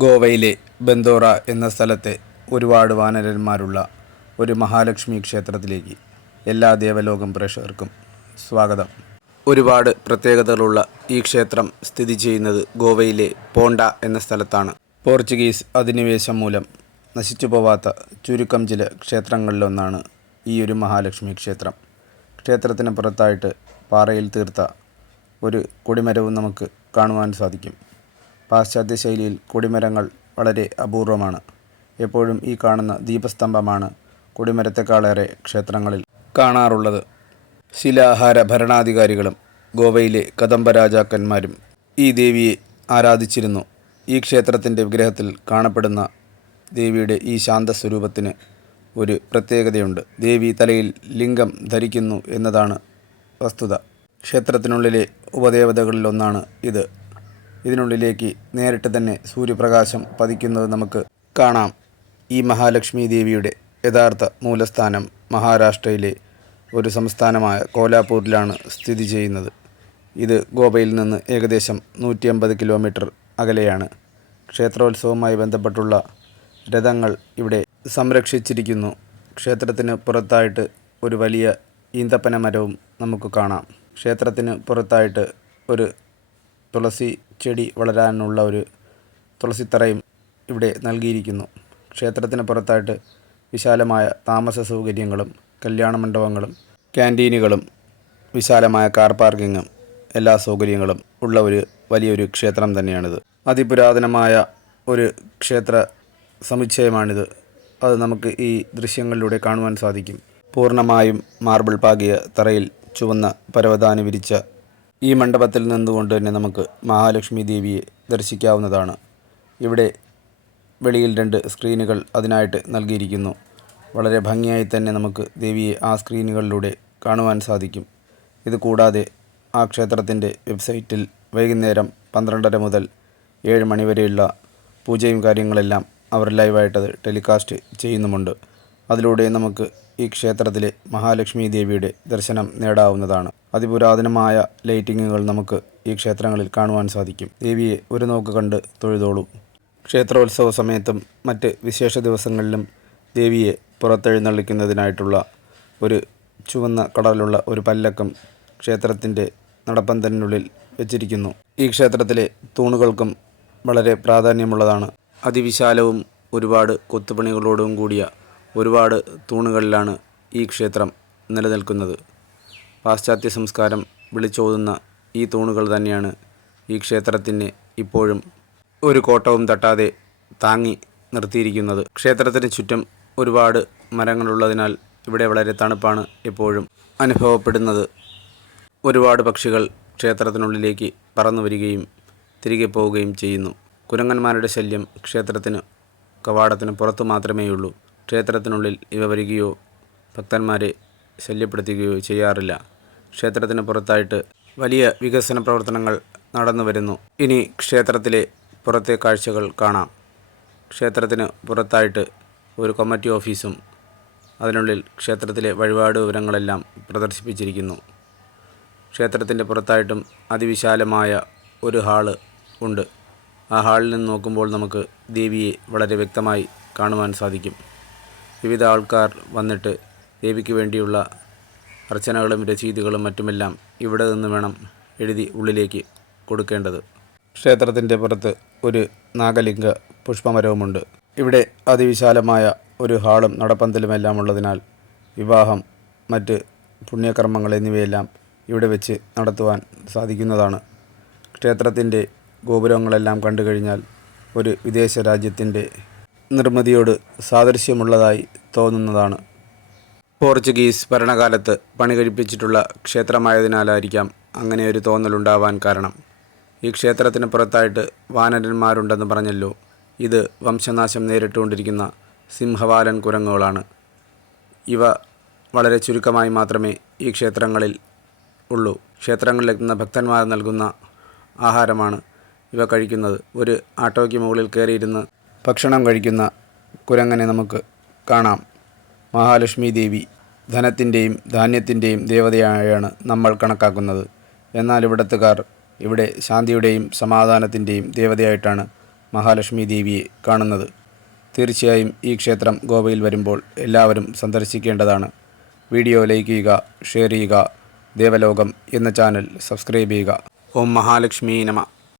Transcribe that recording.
ഗോവയിലെ ബന്ദോറ എന്ന സ്ഥലത്തെ ഒരുപാട് വാനരന്മാരുള്ള ഒരു മഹാലക്ഷ്മി ക്ഷേത്രത്തിലേക്ക് എല്ലാ ദേവലോകം പ്രേക്ഷകർക്കും സ്വാഗതം. ഒരുപാട് പ്രത്യേകതകളുള്ള ഈ ക്ഷേത്രം സ്ഥിതി ചെയ്യുന്നത് ഗോവയിലെ പോണ്ട എന്ന സ്ഥലത്താണ്. പോർച്ചുഗീസ് അധിനിവേശം മൂലം നശിച്ചു പോവാത്ത ചുരുക്കം ചില ക്ഷേത്രങ്ങളിലൊന്നാണ് ഈ ഒരു മഹാലക്ഷ്മി ക്ഷേത്രം. ക്ഷേത്രത്തിന് പുറത്തായിട്ട് പാറയിൽ തീർത്ത ഒരു കൊടിമരവും നമുക്ക് കാണുവാൻ സാധിക്കും. പാശ്ചാത്യ ശൈലിയിൽ കൊടിമരങ്ങൾ വളരെ അപൂർവമാണ്. എപ്പോഴും ഈ കാണുന്ന ദീപസ്തംഭമാണ് കൊടിമരത്തെക്കാളേറെ ക്ഷേത്രങ്ങളിൽ കാണാറുള്ളത്. ശിലാഹാര ഭരണാധികാരികളും ഗോവയിലെ കദംബ രാജാക്കന്മാരും ഈ ദേവിയെ ആരാധിച്ചിരുന്നു. ഈ ക്ഷേത്രത്തിന്റെ വിഗ്രഹത്തിൽ കാണപ്പെടുന്ന ദേവിയുടെ ഈ ശാന്ത ശാന്തസ്വരൂപത്തിന് ഒരു പ്രത്യേകതയുണ്ട്. ദേവി തലയിൽ ലിംഗം ധരിക്കുന്നു എന്നതാണ് വസ്തുത. ക്ഷേത്രത്തിനുള്ളിലെ ഉപദേവതകളിലൊന്നാണ് ഇത്. ഇതിനുള്ളിലേക്ക് നേരിട്ട് തന്നെ സൂര്യപ്രകാശം പതിക്കുന്നത് നമുക്ക് കാണാം. ഈ മഹാലക്ഷ്മി ദേവിയുടെ യഥാർത്ഥ മൂലസ്ഥാനം മഹാരാഷ്ട്രയിലെ ഒരു സംസ്ഥാനമായ കോലാപൂരിലാണ് സ്ഥിതി ചെയ്യുന്നത്. ഇത് ഗോവയിൽ നിന്ന് ഏകദേശം നൂറ്റി അമ്പത് കിലോമീറ്റർ അകലെയാണ്. ക്ഷേത്രോത്സവവുമായി ബന്ധപ്പെട്ടുള്ള രഥങ്ങൾ ഇവിടെ സംരക്ഷിച്ചിരിക്കുന്നു. ക്ഷേത്രത്തിന് പുറത്തായിട്ട് ഒരു വലിയ ഈന്തപ്പന മരവും നമുക്ക് കാണാം. ക്ഷേത്രത്തിന് പുറത്തായിട്ട് ഒരു തുളസി ചെടി വളരാനുള്ള ഒരു തുളസിത്തറയും ഇവിടെ നൽകിയിരിക്കുന്നു. ക്ഷേത്രത്തിന് പുറത്തായിട്ട് വിശാലമായ താമസ സൗകര്യങ്ങളും കല്യാണ മണ്ഡപങ്ങളും ക്യാന്റീനുകളും വിശാലമായ കാർ പാർക്കിങ്ങും എല്ലാ സൗകര്യങ്ങളും ഉള്ള ഒരു വലിയൊരു ക്ഷേത്രം തന്നെയാണിത്. അതിപുരാതനമായ ഒരു ക്ഷേത്ര സമുച്ചയമാണിത്. അത് നമുക്ക് ഈ ദൃശ്യങ്ങളിലൂടെ കാണുവാൻ സാധിക്കും. പൂർണമായും മാർബിൾ പാകിയ തറയിൽ ചുവന്ന പരവതാനി വിരിച്ച ഈ മണ്ഡപത്തിൽ നിന്നുകൊണ്ട് തന്നെ നമുക്ക് മഹാലക്ഷ്മി ദേവിയെ ദർശിക്കാവുന്നതാണ്. ഇവിടെ വെളിയിൽ രണ്ട് സ്ക്രീനുകൾ അതിനായിട്ട് നൽകിയിരിക്കുന്നു. വളരെ ഭംഗിയായി തന്നെ നമുക്ക് ദേവിയെ ആ സ്ക്രീനുകളിലൂടെ കാണുവാൻ സാധിക്കും. ഇത് കൂടാതെ ആ ക്ഷേത്രത്തിന്റെ വെബ്സൈറ്റിൽ വൈകുന്നേരം പന്ത്രണ്ടര മുതൽ ഏഴ് മണിവരെയുള്ള പൂജയും കാര്യങ്ങളെല്ലാം അവർ ലൈവായിട്ടത് ടെലികാസ്റ്റ് ചെയ്യുന്നുമുണ്ട്. അതിലൂടെ നമുക്ക് ഈ ക്ഷേത്രത്തിലെ മഹാലക്ഷ്മി ദേവിയുടെ ദർശനം നേടാവുന്നതാണ്. അതിപുരാതനമായ ലൈറ്റിങ്ങുകൾ നമുക്ക് ഈ ക്ഷേത്രങ്ങളിൽ കാണുവാൻ സാധിക്കും. ദേവിയെ ഒരു നോക്ക് കണ്ട് തൊഴുതോളൂ. ക്ഷേത്രോത്സവ സമയത്തും മറ്റ് വിശേഷ ദിവസങ്ങളിലും ദേവിയെ പുറത്തെഴുന്നള്ളിക്കുന്നതിനായിട്ടുള്ള ഒരു ചുവന്ന കടലുള്ള ഒരു പല്ലക്കം ക്ഷേത്രത്തിന്റെ നടപ്പന്തലിനുള്ളിൽ വെച്ചിരിക്കുന്നു. ഈ ക്ഷേത്രത്തിലെ തൂണുകൾക്കും വളരെ പ്രാധാന്യമുള്ളതാണ്. അതിവിശാലവും ഒരുപാട് കൊത്തുപണികളോടും കൂടിയ ഒരുപാട് തൂണുകളിലാണ് ഈ ക്ഷേത്രം നിലനിൽക്കുന്നത്. പാശ്ചാത്യ സംസ്കാരം വിളിച്ചോതുന്ന ഈ തൂണുകൾ തന്നെയാണ് ഈ ക്ഷേത്രത്തിന് ഇപ്പോഴും ഒരു കോട്ടവും തട്ടാതെ താങ്ങി നിർത്തിയിരിക്കുന്നത്. ക്ഷേത്രത്തിന് ചുറ്റും ഒരുപാട് മരങ്ങളുള്ളതിനാൽ ഇവിടെ വളരെ തണുപ്പാണ് എപ്പോഴും അനുഭവപ്പെടുന്നത്. ഒരുപാട് പക്ഷികൾ ക്ഷേത്രത്തിനുള്ളിലേക്ക് പറന്നു വരികയും തിരികെ പോവുകയും ചെയ്യുന്നു. കുരങ്ങന്മാരുടെ ശല്യം ക്ഷേത്രത്തിന് കവാടത്തിന് പുറത്തു മാത്രമേയുള്ളൂ. ക്ഷേത്രത്തിനുള്ളിൽ ഇവ വരികയോ ഭക്തന്മാരെ ശല്യപ്പെടുത്തുകയോ ചെയ്യാറില്ല. ക്ഷേത്രത്തിന് പുറത്തായിട്ട് വലിയ വികസന പ്രവർത്തനങ്ങൾ നടന്നു വരുന്നു. ഇനി ക്ഷേത്രത്തിലെ പുറത്തെ കാഴ്ചകൾ കാണാം. ക്ഷേത്രത്തിന് പുറത്തായിട്ട് ഒരു കമ്മിറ്റി ഓഫീസും അതിനുള്ളിൽ ക്ഷേത്രത്തിലെ വഴിപാട് വിവരങ്ങളെല്ലാം പ്രദർശിപ്പിച്ചിരിക്കുന്നു. ക്ഷേത്രത്തിന്റെ പുറത്തായിട്ടും അതിവിശാലമായ ഒരു ഹാൾ ഉണ്ട്. ആ ഹാളിൽ നിന്ന് നോക്കുമ്പോൾ നമുക്ക് ദേവിയെ വളരെ വ്യക്തമായി കാണുവാൻ സാധിക്കും. വിവിധ ആൾക്കാർ വന്നിട്ട് ദേവിക്ക് വേണ്ടിയുള്ള അർച്ചനകളും രചീതികളും മറ്റുമെല്ലാം ഇവിടെ നിന്ന് വേണം എഴുതി ഉള്ളിലേക്ക് കൊടുക്കേണ്ടത്. ക്ഷേത്രത്തിന്റെ പുറത്ത് ഒരു നാഗലിംഗ പുഷ്പമരവുമുണ്ട്. ഇവിടെ അതിവിശാലമായ ഒരു ഹാളും നടപ്പന്തലുമെല്ലാം ഉള്ളതിനാൽ വിവാഹം മറ്റ് പുണ്യകർമ്മങ്ങൾ എന്നിവയെല്ലാം ഇവിടെ വെച്ച് നടത്തുവാൻ സാധിക്കുന്നതാണ്. ക്ഷേത്രത്തിന്റെ ഗോപുരങ്ങളെല്ലാം കണ്ടു കഴിഞ്ഞാൽ ഒരു വിദേശ രാജ്യത്തിന്റെ നിർമ്മിതിയോട് സാദൃശ്യമുള്ളതായി തോന്നുന്നതാണ്. പോർച്ചുഗീസ് ഭരണകാലത്ത് പണി കഴിപ്പിച്ചിട്ടുള്ള ക്ഷേത്രമായതിനാലായിരിക്കാം അങ്ങനെ ഒരു തോന്നലുണ്ടാവാൻ കാരണം. ഈ ക്ഷേത്രത്തിന് പുറത്തായിട്ട് വാനരന്മാരുണ്ടെന്ന് പറഞ്ഞല്ലോ. ഇത് വംശനാശം നേരിട്ടുകൊണ്ടിരിക്കുന്ന സിംഹവാലൻ കുരങ്ങുകളാണ്. ഇവ വളരെ ചുരുക്കമായി മാത്രമേ ഈ ക്ഷേത്രങ്ങളിൽ ഉള്ളൂ. ക്ഷേത്രങ്ങളിലെത്തുന്ന ഭക്തന്മാർ നൽകുന്ന ആഹാരമാണ് ഇവ കഴിക്കുന്നത്. ഒരു ആട്ടോയ്ക്ക് മുകളിൽ കയറിയിരുന്ന് ഭക്ഷണം കഴിക്കുന്ന കുരങ്ങനെ നമുക്ക് കാണാം. മഹാലക്ഷ്മി ദേവി ധനത്തിന്റെയും ധാന്യത്തിന്റെയും ദേവതയായാണ് നമ്മൾ കണക്കാക്കുന്നത്. എന്നാൽ ഇവിടത്തുകാർ ഇവിടെ ശാന്തിയുടെയും സമാധാനത്തിന്റെയും ദേവതയായിട്ടാണ് മഹാലക്ഷ്മി ദേവിയെ കാണുന്നത്. തീർച്ചയായും ഈ ക്ഷേത്രം ഗോവയിൽ വരുമ്പോൾ എല്ലാവരും സന്ദർശിക്കേണ്ടതാണ്. വീഡിയോ ലൈക്ക് ചെയ്യുക ഷെയർ ചെയ്യുക ദേവലോകം എന്ന ചാനൽ സബ്സ്ക്രൈബ് ചെയ്യുക. ഓം മഹാലക്ഷ്മി നമ.